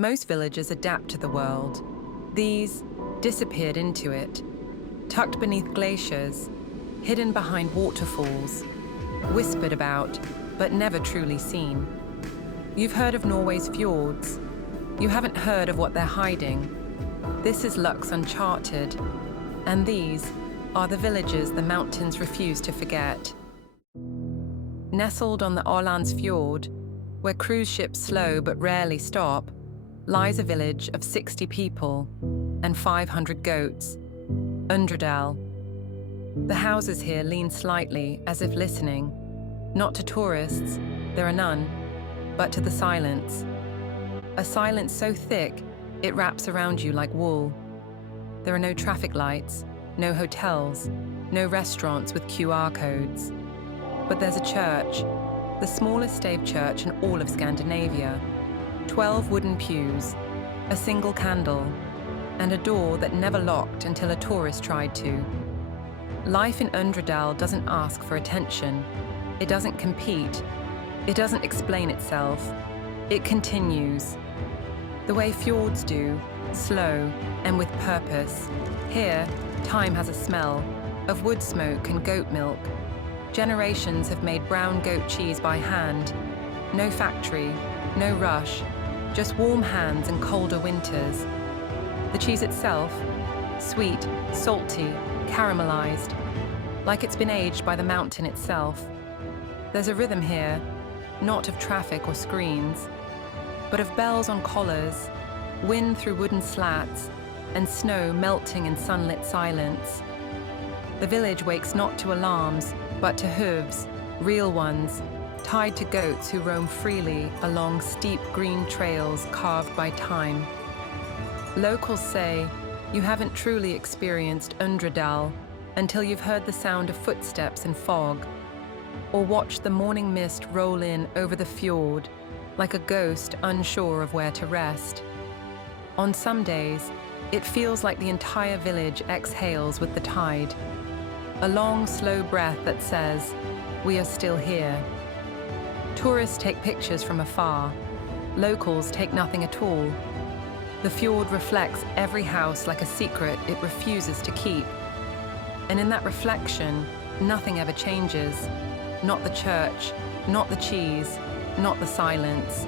Most villages adapt to the world. These disappeared into it, tucked beneath glaciers, hidden behind waterfalls, whispered about, but never truly seen. You've heard of Norway's fjords. You haven't heard of what they're hiding. This is LuxeUncharted, and these are the villages the mountains refuse to forget. Nestled on the Fjord, where cruise ships slow but rarely stop, lies a village of 60 people and 500 goats, Undredal. The houses here lean slightly as if listening, not to tourists, there are none, but to the silence. A silence so thick it wraps around you like wool. There are no traffic lights, no hotels, no restaurants with QR codes. But there's a church, the smallest stave church in all of Scandinavia. 12 wooden pews, a single candle, and a door that never locked until a tourist tried to. Life in Undredal doesn't ask for attention. It doesn't compete. It doesn't explain itself. It continues. The way fjords do, slow and with purpose. Here, time has a smell of wood smoke and goat milk. Generations have made brown goat cheese by hand. No factory, no rush, just warm hands and colder winters. The cheese itself, sweet, salty, caramelized, like it's been aged by the mountain itself. There's a rhythm here, not of traffic or screens, but of bells on collars, wind through wooden slats, and snow melting in sunlit silence. The village wakes not to alarms, but to hooves, real ones, tied to goats who roam freely along steep green trails carved by time. Locals say you haven't truly experienced Undredal until you've heard the sound of footsteps in fog, or watched the morning mist roll in over the fjord like a ghost unsure of where to rest. On some days, it feels like the entire village exhales with the tide, a long, slow breath that says, "We are still here." Tourists take pictures from afar. Locals take nothing at all. The fjord reflects every house like a secret it refuses to keep. And in that reflection, nothing ever changes. Not the church, not the cheese, not the silence.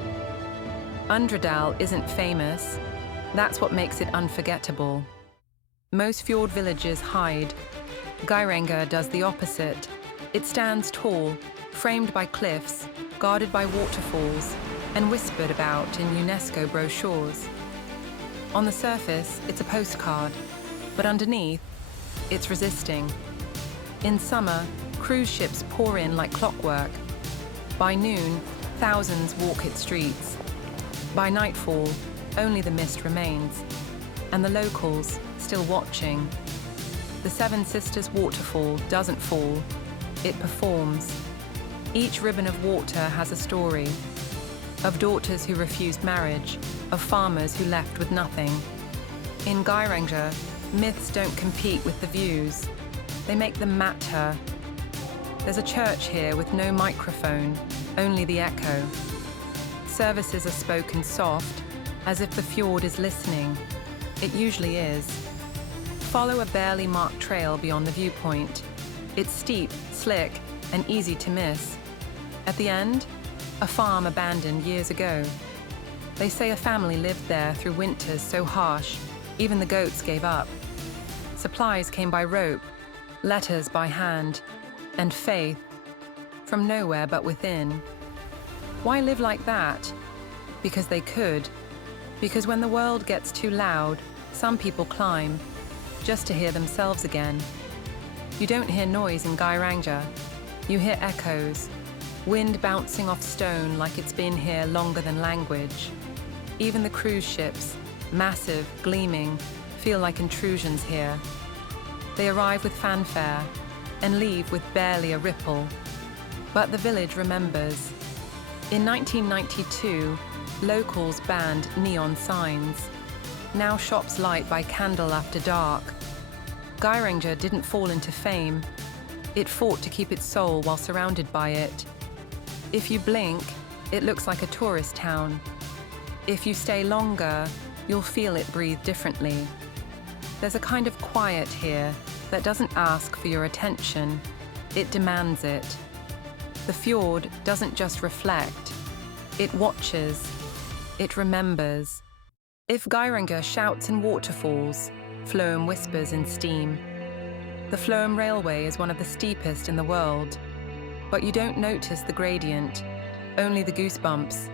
Undredal isn't famous. That's what makes it unforgettable. Most fjord villages hide. Geiranger does the opposite. It stands tall, framed by cliffs, guarded by waterfalls, and whispered about in UNESCO brochures. On the surface, it's a postcard, but underneath, it's resisting. In summer, cruise ships pour in like clockwork. By noon, thousands walk its streets. By nightfall, only the mist remains, and the locals still watching. The Seven Sisters waterfall doesn't fall, it performs. Each ribbon of water has a story, of daughters who refused marriage, of farmers who left with nothing. In Geiranger, myths don't compete with the views, they make them matter. There's a church here with no microphone, only the echo. Services are spoken soft, as if the fjord is listening. It usually is. Follow a barely marked trail beyond the viewpoint. It's steep, slick, and easy to miss. At the end, a farm abandoned years ago. They say a family lived there through winters so harsh, even the goats gave up. Supplies came by rope, letters by hand, and faith, from nowhere but within. Why live like that? Because they could. Because when the world gets too loud, some people climb, just to hear themselves again. You don't hear noise in Geiranger. You hear echoes, wind bouncing off stone like it's been here longer than language. Even the cruise ships, massive, gleaming, feel like intrusions here. They arrive with fanfare and leave with barely a ripple. But the village remembers. In 1992, locals banned neon signs. Now shops light by candle after dark. Geiranger didn't fall into fame. It fought to keep its soul while surrounded by it. If you blink, it looks like a tourist town. If you stay longer, you'll feel it breathe differently. There's a kind of quiet here that doesn't ask for your attention, it demands it. The fjord doesn't just reflect, it watches, it remembers. If Geiranger shouts in waterfalls, Floam whispers in steam. The Floam Railway is one of the steepest in the world, but you don't notice the gradient, only the goosebumps.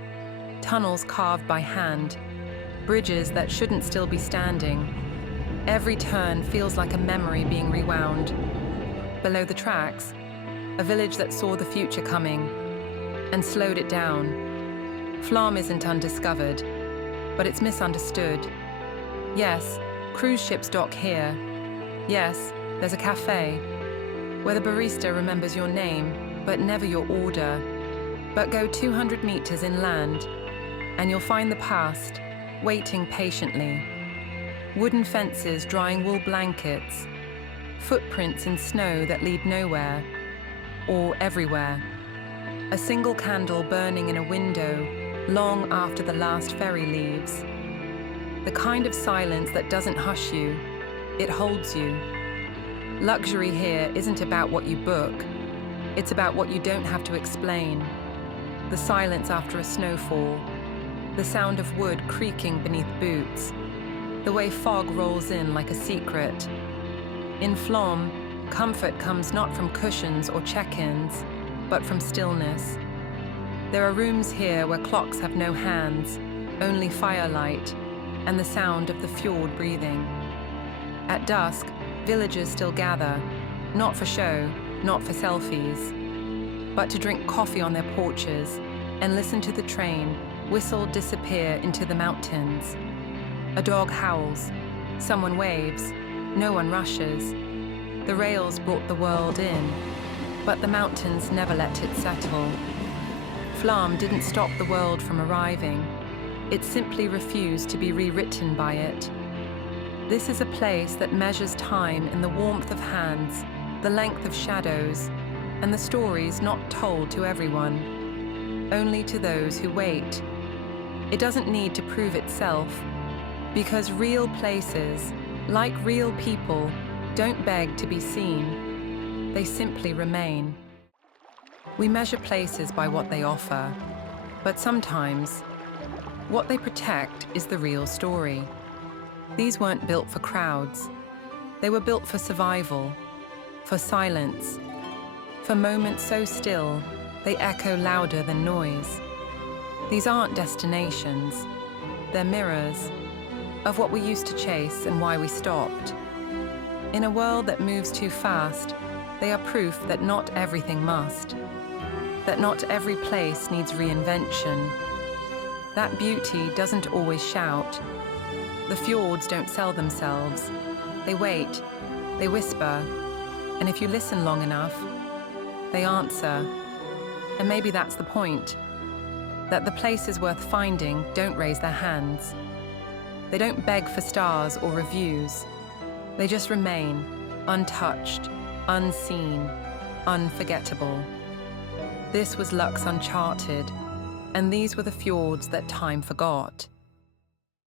Tunnels carved by hand, bridges that shouldn't still be standing. Every turn feels like a memory being rewound. Below the tracks, a village that saw the future coming and slowed it down. Flom isn't undiscovered, but it's misunderstood. Yes, cruise ships dock here. Yes, there's a cafe where the barista remembers your name, but never your order. But go 200 meters inland, and you'll find the past, waiting patiently. Wooden fences drying wool blankets, footprints in snow that lead nowhere, or everywhere. A single candle burning in a window long after the last ferry leaves. The kind of silence that doesn't hush you, it holds you. Luxury here isn't about what you book, it's about what you don't have to explain. The silence after a snowfall, the sound of wood creaking beneath boots, the way fog rolls in like a secret. In Flom, comfort comes not from cushions or check-ins, but from stillness. There are rooms here where clocks have no hands, only firelight, and the sound of the fjord breathing. At dusk, villagers still gather, not for show, not for selfies, but to drink coffee on their porches and listen to the train whistle disappear into the mountains. A dog howls, someone waves, no one rushes. The rails brought the world in, but the mountains never let it settle. Flom didn't stop the world from arriving. It simply refused to be rewritten by it. This is a place that measures time in the warmth of hands, the length of shadows, and the stories not told to everyone, only to those who wait. It doesn't need to prove itself, because real places, like real people, don't beg to be seen. They simply remain. We measure places by what they offer, but sometimes what they protect is the real story. These weren't built for crowds. They were built for survival, for silence, for moments so still they echo louder than noise. These aren't destinations. They're mirrors of what we used to chase and why we stopped. In a world that moves too fast, they are proof that not everything must, that not every place needs reinvention. That beauty doesn't always shout. The fjords don't sell themselves. They wait, they whisper, and if you listen long enough, they answer. And maybe that's the point, that the places worth finding don't raise their hands. They don't beg for stars or reviews. They just remain, untouched, unseen, unforgettable. This was LuxeUncharted, and these were the fjords that time forgot.